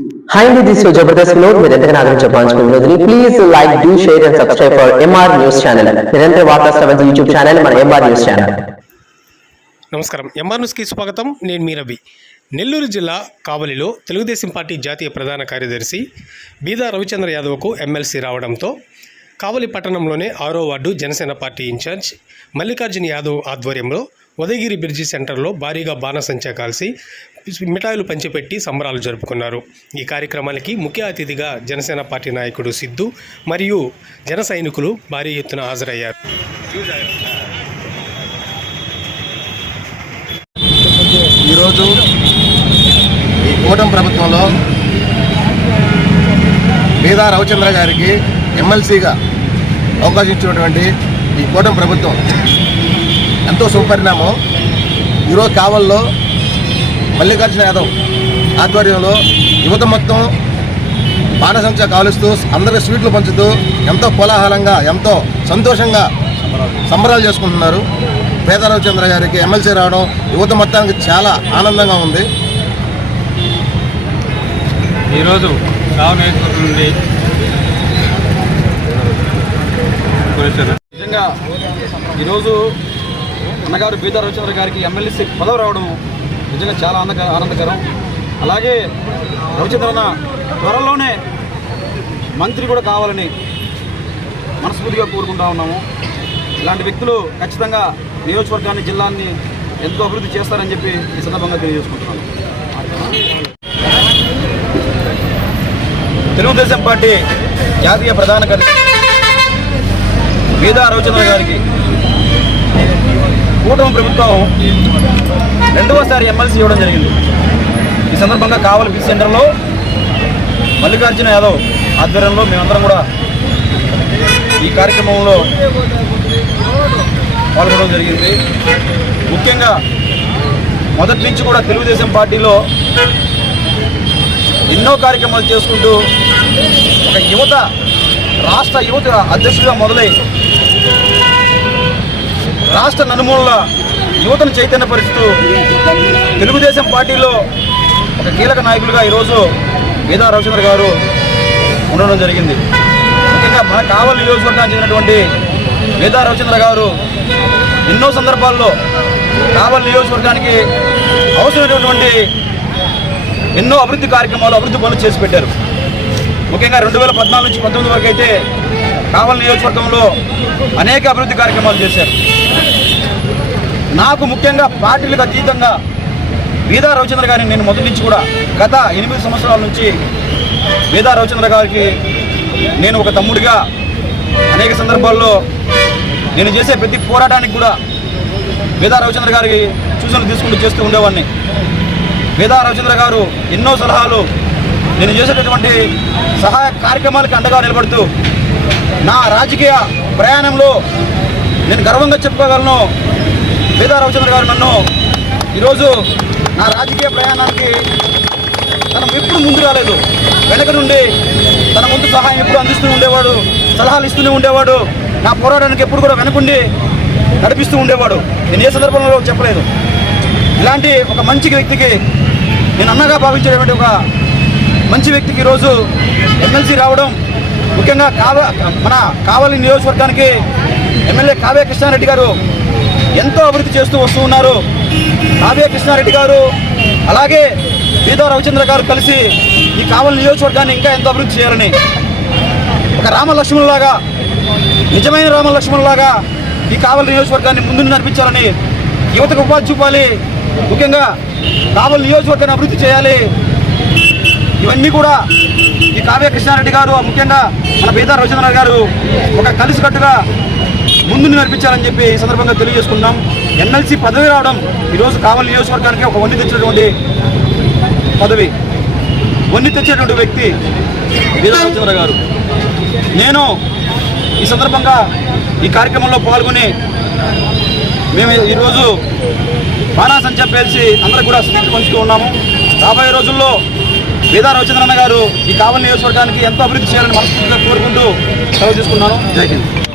Hi, this is Jabardast Vinod. మీరందరికీ ఆదరించే పంచుకున్నది. Please like, do share and subscribe for MR news channel. నిరంతర వార్తా శ్రవణ యూట్యూబ్ ఛానల్ మన ఎంఆర్ న్యూస్ ఛానల్. నమస్కారం. ఎంఆర్ న్యూస్కి స్వాగతం. నేను మీ రవి. నెల్లూరు జిల్లా కావలిలో తెలుగుదేశం పార్టీ జాతీయ ప్రధాన కార్యదర్శి బీదా రవిచంద్ర యాదవ్కు ఎమ్మెల్సీ రావడంతో కావలి పట్టణంలోనే 6వ ward Janasena party incharge Mallikarjuna Yadav ఆధ్వర్యంలో ఉదయగిరి బ్రిడ్జి సెంటర్లో భారీగా బాణసంచా కాల్చి మిఠాయిలు పంచిపెట్టి సంబరాలు జరుపుకున్నారు. ఈ కార్యక్రమానికి ముఖ్య అతిథిగా జనసేన పార్టీ నాయకుడు సిద్ధు మరియు జన సైనికులు భారీ ఎత్తున హాజరయ్యారు. ఈరోజు ఈ కూటమి ప్రభుత్వంలో బీదా రవిచంద్ర గారికి ఎమ్మెల్సీగా అవకాశం ఇచ్చినటువంటి ఈ కూటమి ప్రభుత్వం ఎంతో శుభపరిణామం. ఈరోజు కావల్లో మల్లికార్జున యాదవ్ ఆధ్వర్యంలో యువత మొత్తం బాణసంచా కాలుస్తూ అందరికీ స్వీట్లు పంచుతూ ఎంతో కోలాహలంగా ఎంతో సంతోషంగా సంబరాలు చేసుకుంటున్నారు. బీదా రవిచంద్ర గారికి ఎమ్మెల్సీ రావడం యువత మొత్తానికి చాలా ఆనందంగా ఉంది. ఈరోజు నియోజకవర్గం నుండి నిజంగా ఈరోజు అన్నగారు బీదా రవిచంద్ర గారికి ఎమ్మెల్సీ పదవి రావడం నిజంగా చాలా ఆనందకరం. అలాగే రవిచంద్రన్న త్వరలోనే మంత్రి కూడా కావాలని మనస్ఫూర్తిగా కోరుకుంటా ఉన్నాము. ఇలాంటి వ్యక్తులు ఖచ్చితంగా నియోజకవర్గాన్ని, జిల్లాన్ని ఎంతో అభివృద్ధి చేస్తారని చెప్పి ఈ సందర్భంగా తెలియజేసుకుంటున్నాను. తెలుగుదేశం పార్టీ జాతీయ ప్రధాన కార్యదర్శి బీదా రవిచంద్ర గారికి కూటమి ప్రభుత్వం 2వసారి ఎమ్మెల్సీ ఇవ్వడం జరిగింది. ఈ సందర్భంగా కావలి బీచ్ సెంటర్లో మల్లికార్జున యాదవ్ ఆధ్వర్యంలో మేమందరం కూడా ఈ కార్యక్రమంలో పాల్గొనడం జరిగింది. ముఖ్యంగా మొదటి నుంచి కూడా తెలుగుదేశం పార్టీలో ఎన్నో కార్యక్రమాలు చేసుకుంటూ ఒక రాష్ట్ర యువత అధ్యక్షుడిగా మొదలై రాష్ట్ర నలుమూలల యువతను చైతన్యపరుస్తూ తెలుగుదేశం పార్టీలో ఒక కీలక నాయకులుగా ఈరోజు బీదా రవిచంద్ర గారు ఉండడం జరిగింది. ముఖ్యంగా మన కావలి నియోజకవర్గానికి చెందినటువంటి బీదా రవిచంద్ర గారు ఎన్నో సందర్భాల్లో కావలి నియోజకవర్గానికి అవసరమైనటువంటి ఎన్నో అభివృద్ధి కార్యక్రమాలు, అభివృద్ధి పనులు చేసి పెట్టారు. ముఖ్యంగా 2014 నుంచి 2019 వరకు అయితే కావలి నియోజకవర్గంలో అనేక అభివృద్ధి కార్యక్రమాలు చేశారు. నాకు ముఖ్యంగా పార్టీలకు అతీతంగా బీదా రవిచంద్ర గారిని నేను మొదటి నుంచి కూడా గత 8 సంవత్సరాల నుంచి బీదా రవిచంద్ర గారికి నేను ఒక తమ్ముడిగా అనేక సందర్భాల్లో నేను చేసే ప్రతి పోరాటానికి కూడా బీదా రవిచంద్ర గారికి సూచనలు తీసుకుంటూ చేస్తూ ఉండేవాడిని. బీదా రవిచంద్ర గారు ఎన్నో సలహాలు, నేను చేసేటటువంటి సహాయ కార్యక్రమాలకు అండగా నిలబడుతూ నా రాజకీయ ప్రయాణంలో నేను గర్వంగా చెప్పుకోగలను. బీదా రవిచంద్ర గారు నన్ను ఈరోజు నా రాజకీయ ప్రయాణానికి తను ఎప్పుడు ముందు రాలేదు, వెనక నుండి తన ముందు సహాయం ఎప్పుడు అందిస్తూ ఉండేవాడు, సలహాలు ఇస్తూనే ఉండేవాడు. నా పోరాటానికి ఎప్పుడు కూడా వెనకుండి నడిపిస్తూ ఉండేవాడు. నేను ఏ సందర్భంలో చెప్పలేదు. ఇలాంటి ఒక మంచి వ్యక్తికి, నేను అన్నగా భావించేటువంటి ఒక మంచి వ్యక్తికి ఈరోజు ఎమ్మెల్సీ రావడం, ముఖ్యంగా మన కావలి నియోజకవర్గానికి ఎమ్మెల్యే కావ్య కృష్ణారెడ్డి గారు ఎంతో అభివృద్ధి చేస్తూ వస్తూ ఉన్నారు. కావ్య కృష్ణారెడ్డి గారు అలాగే బీదా రవిచంద్ర గారు కలిసి ఈ కావలి నియోజకవర్గాన్ని ఇంకా ఎంతో అభివృద్ధి చేయాలని, ఒక రామలక్ష్మణులాగా, నిజమైన రామలక్ష్మణులాగా ఈ కావలి నియోజకవర్గాన్ని ముందు నడిపించాలని, యువతకు ఉపాధి చూపాలి, ముఖ్యంగా కావలి నియోజకవర్గాన్ని అభివృద్ధి చేయాలి. ఇవన్నీ కూడా ఈ కావ్య కృష్ణారెడ్డి గారు, ముఖ్యంగా మన బీదా రవిచంద్ర గారు ఒక కలిసికట్టుగా ముందు నడిపించాలని చెప్పి ఈ సందర్భంగా తెలియజేసుకుంటాం. ఎమ్మెల్సీ పదవి రావడం ఈరోజు కావలి నియోజకవర్గానికి ఒక వన్ని తెచ్చినటువంటి పదవి, వన్ని తెచ్చేటువంటి వ్యక్తి బీదా రవిచంద్ర గారు. నేను ఈ సందర్భంగా ఈ కార్యక్రమంలో పాల్గొని మేము ఈరోజు బాణాసంచా పేల్చి అందరికి కూడా స్వీట్లు పంచుతూ ఉన్నాము. రాబోయే రోజుల్లో బీదా రవిచంద్రన్న గారు ఈ కావలి నియోజకవర్గానికి ఎంతో అభివృద్ధి చేయాలని మనస్ఫూర్తిగా కోరుకుంటూ సెలవు తీసుకున్నాను. జై హింద్.